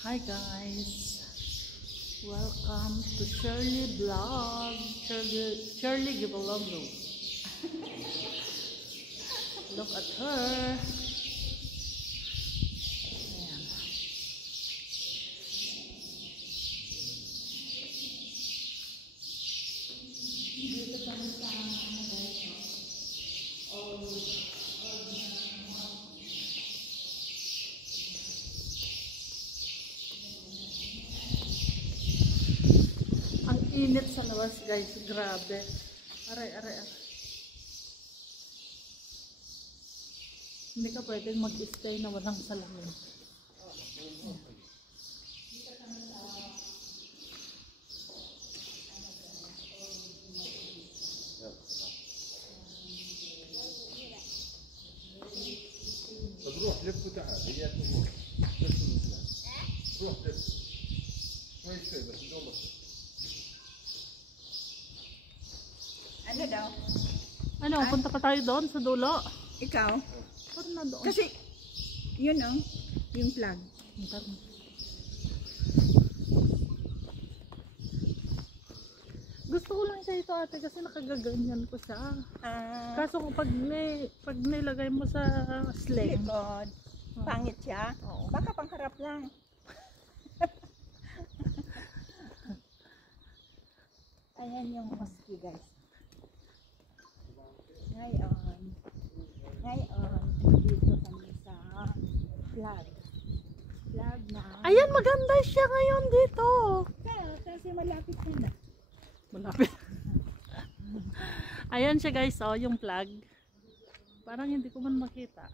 Hi guys, welcome to Shirley Vlog. Shirley Gibalongo. Look at her. Ayan. Dito kami sa ang init sa labas guys, grabe. Aray. Hindi ka pwedeng mag-stay na walang salamin. طب روح لف وتعال هي تروح لف وتعال روح لف شوي بس دوبك. Ano daw? Ano, punta pa tayo doon sa dulo. Ikaw? Parang na doon. Kasi, yun o, yung flag. Gusto ko lang siya ito ate kasi nakagaganyan ko siya. Kaso kung pag nilagay mo sa sling. Likod. Pangit siya. Oo. Baka pangharap lang. Ayan yung mosque guys. Ngayon, dito kami sa flag. Flag na. Ayan, maganda siya ngayon dito. Kasi malapit na. Malapit. Ayan siya guys, oh, yung flag. Parang hindi ko man makita.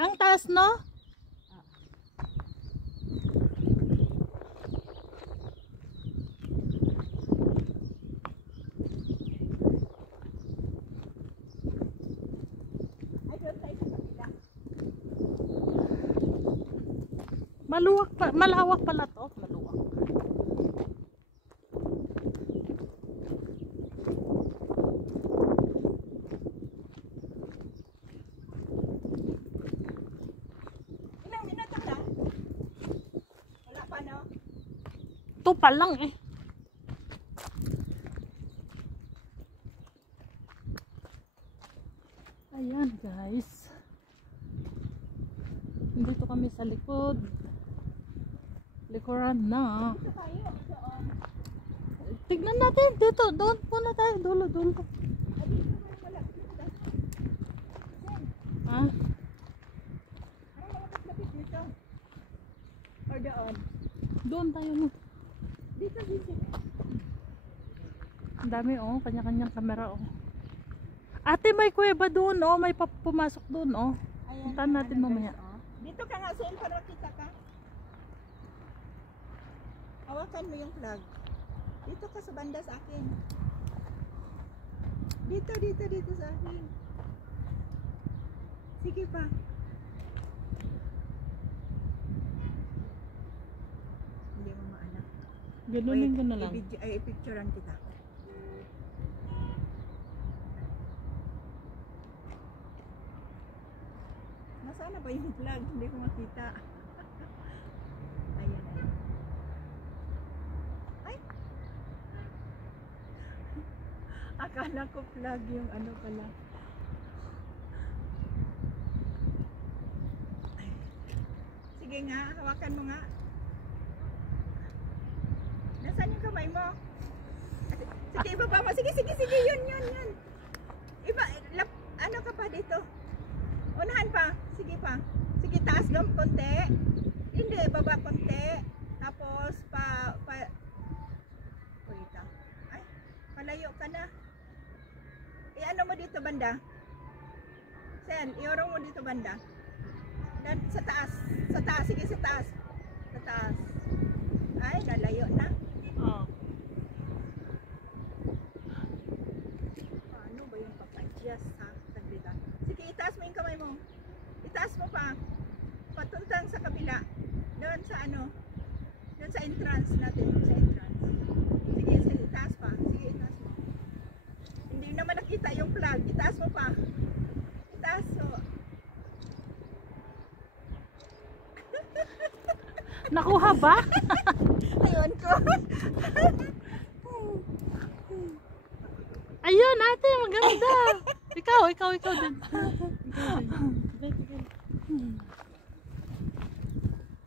Ang taas, no? Malawak pala to. Maluwak. Ilang minuto lang? Wala pa no? Ito pa lang eh. Ayan guys. Dito kami sa likod. Likuran na. Dito tayo. Doon. Tignan natin dito. Doon muna tayo. Dulo. Dito malapit na. Ha? Ano malapit dito? Or doon? Doon tayo. Dito. Ang dami oh. Kanya-kanyang kamera oh. Ate, may kuweba doon oh. May pumasok doon oh. Puntahan natin mamaya. Dito ka nga, Sen, para kita ka. Hawakan mo yung flag. Dito ka sa banda sa akin. Dito sa akin. Sige pa. Hindi mo maanak. Ganunin ko na lang. I-picturean kita. Nasaan na ba yung flag? Hindi ko makita. Ayan. Ay! Akala ko flag yung ano pala. Ay. Sige nga, hawakan mo nga. Nasaan yung kamay mo? Sige, ibaba mo. Sige, yun. Iba, ano ka pa dito? Unahan pa. Sige pa. Sige, taas lang konti. Hindi, baba konti. Tapos, Wait. Ay, palayo ka na. I-ano mo dito banda? Sen, iorong mo dito banda. Sa taas. Sige, sa taas. Ay, nalayo na. Oh. Paano ba yung pag-adjust ha? Sige, itaas mo yung kamay mo. Itaas mo pa. Patuntang sa kabila. Doon sa ano. entrance natin. Sa entrance. Sige, sige, itaas pa. Sige, itaas mo. Hindi naman nakita yung plug. Itaas mo pa. Itaas mo. Nakuha ba? Ayun ko. Ayun, ate, maganda. Ikaw din.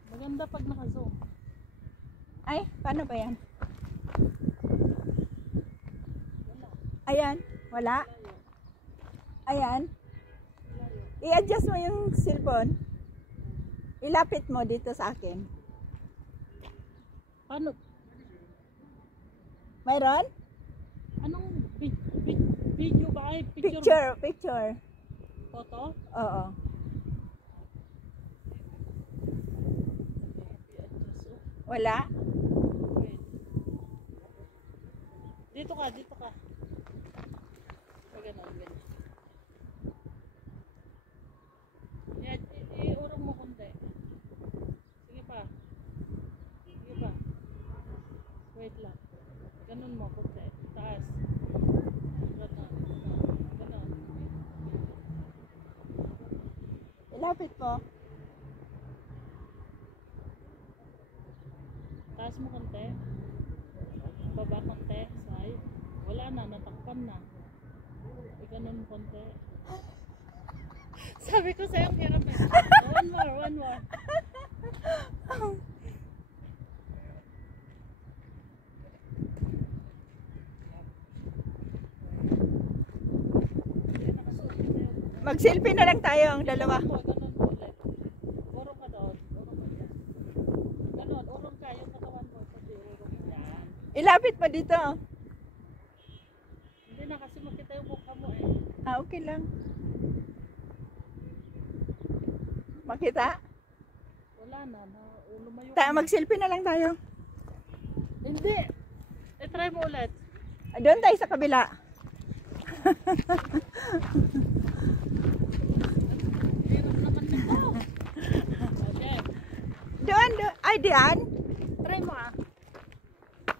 Maganda pag naka-zoom. Ay, paano ba yan? Ayan, wala. Ayan. I-adjust mo yung cellphone. Ilapit mo dito sa akin. Paano? Mayroon? Anong video ba? Ay, Picture. Photo? Oo. Wala? Wait. Dito ka. Ganun. Yan, iurong mo konti. Sige pa. Wait lang. Ganun mo, konti. Taas. Ganun. Ilapit mo. Taas mo konti. Baba konti. Side. Wala na, natakpan na. Ganun konti. Sabi ko sa'yo, ang hirap eh. One more. Mag-selfie na lang tayo ang dalawa. Ganun mo ulit. Urong ka doon. Urong ka dyan. Ganun, urong ka. Yung katawan mo. Pati urong dyan. Ilapit mo dito. Hindi na kasi makita yung mukha mo eh. Ah, okay lang. Makita? Wala na. Lumayo. Mag-selfie na lang tayo. Hindi. Try mo ulit. Doon tayo sa kabila. Hirap naman nito. Okay. Doon. Ay, diyan. Try mo ah.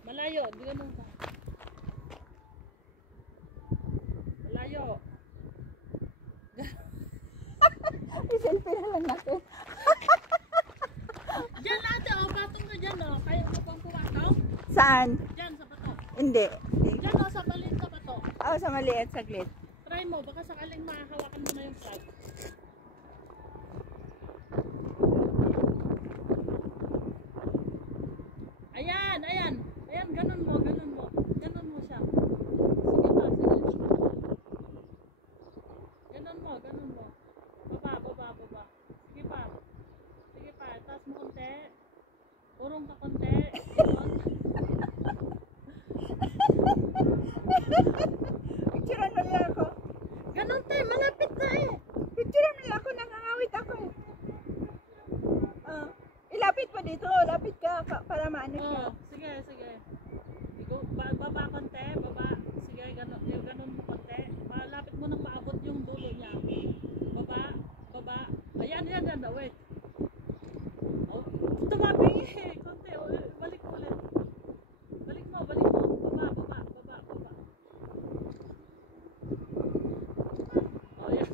Malayo. Di ganun ka. Malayo. I-selfie na lang natin. Diyan ate, oh, patong ka dyan, oh. Kaya mo bang pumato? Saan? Diyan, sa bato. Hindi. Diyan, oh, sa balin sa bato. Oh, sa maliit, saglit. Try mo, baka sakaling mahahawakan mo na yung flag. Ayan, ayan. Ayan, ganun mo. Ganun mo siya. Sige pa, sige. Ganun mo. Baba. Sige pa. Taas mo konti. Urong ka konti. Picturean mo nila ako. Ganun tayo, malapit na eh. Picturean mo nila ako, nangangawit ako. Ilapit mo dito, lapit ka para maano siya. Oh, sige. Baba konti, baba. Sige, ganun mo konti. Malapit mo nang maabot yung dulo niya. Baba. Ayan, wait. Oh, tumabi eh. Konti, balik mo ulit. Balik mo. Baba. Oh, yan.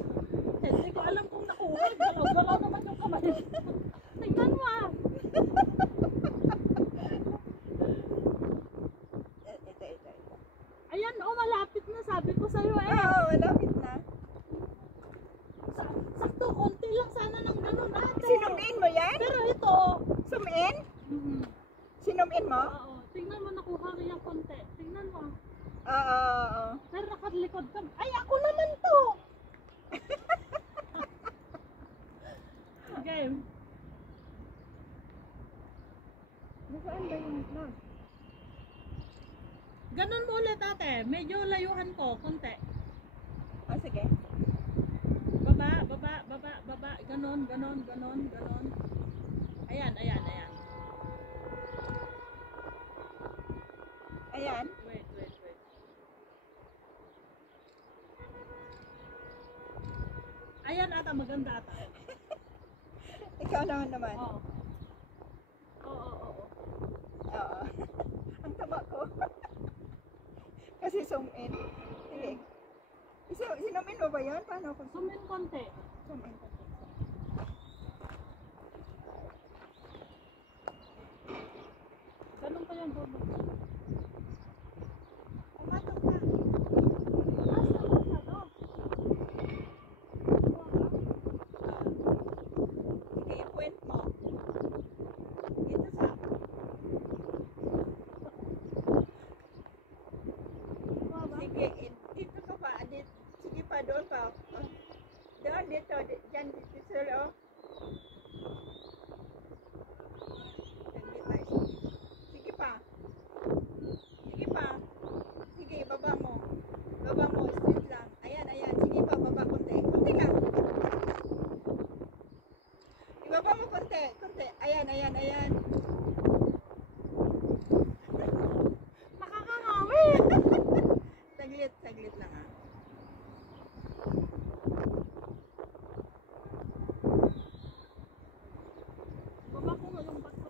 Hindi ko alam kung nakuha. Galaw naman yung kamay. Tingnan mo ah. Ito. Ayan, oh, malapit na. Sabi ko sa'yo eh. Oo, malapit na. Sakto, konti lang sana ng ganun ate. Sinumin mo yan? Pero ito. Zoom in? Sinumin mo? Oo. Tingnan mo, nakuha ko yung konti. Tingnan mo. Oo. Pero nakalikod ka. Ay, ako naman to. Game. Nasaan ba yung vlog? Ganun mo ulit ate. Medyo layuhan ko, konti. Sige. Baba. Ganon. Ayan. Ayan. Wait. Ayan ata, maganda ata. Ikaw naman. Oo. zoom in. Sige. Zoom in mo ba yun? Paano ko Zoom in konti. zoom in? Ganun pa yan, Bobo. Pumatong ka. Sige, i-point mo. Dito sa... Sige, dito ka pa. Sige pa, doon pa. Doon, dito. Diyan, dito sa loob. Sige pa. Sige pa. Sige, baba mo. Baba mo, straight lang. Ayan, ayan. Sige pa, baba konti. Konti lang. Ibaba mo konti, konti. Ayan, ayan, ayan. Nakakangawi! Saglit, saglit lang ah. Baba ko nga yung bato.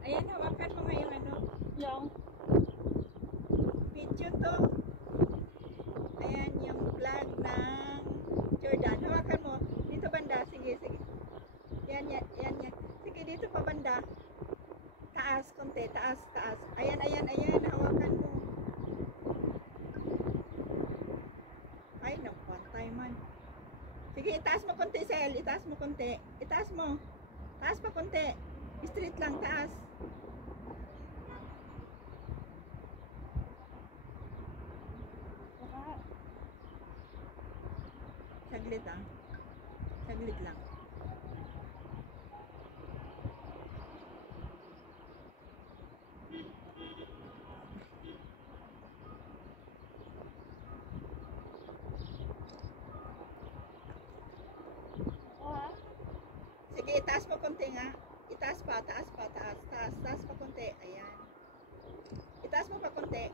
Ayan, hawakan mo nga yung ano. Yung. Video to. Ayan, yung vlog ng Jordan. Hawakan mo. Dito banda. Sige, sige. Yan, yan, yan, yan. Sige, dito pa banda. Taas, konti. Taas, taas. Ayan, ayan, ayan. Hawakan mo. Ay, napantay man. Sige, itaas mo konti, Sel. Itaas mo konti. Itaas mo. Taas pa konti. Straight lang, taas. Saglit ah. Saglit lang. Sige, itaas mo konti nga. Itaas pa, taas pa, taas, taas, taas pa konti. Ayan. Itaas mo pa konti.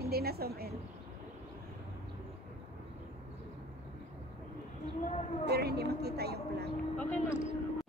Hindi na zoom in. Pero hindi makita yung vlog. Okay na.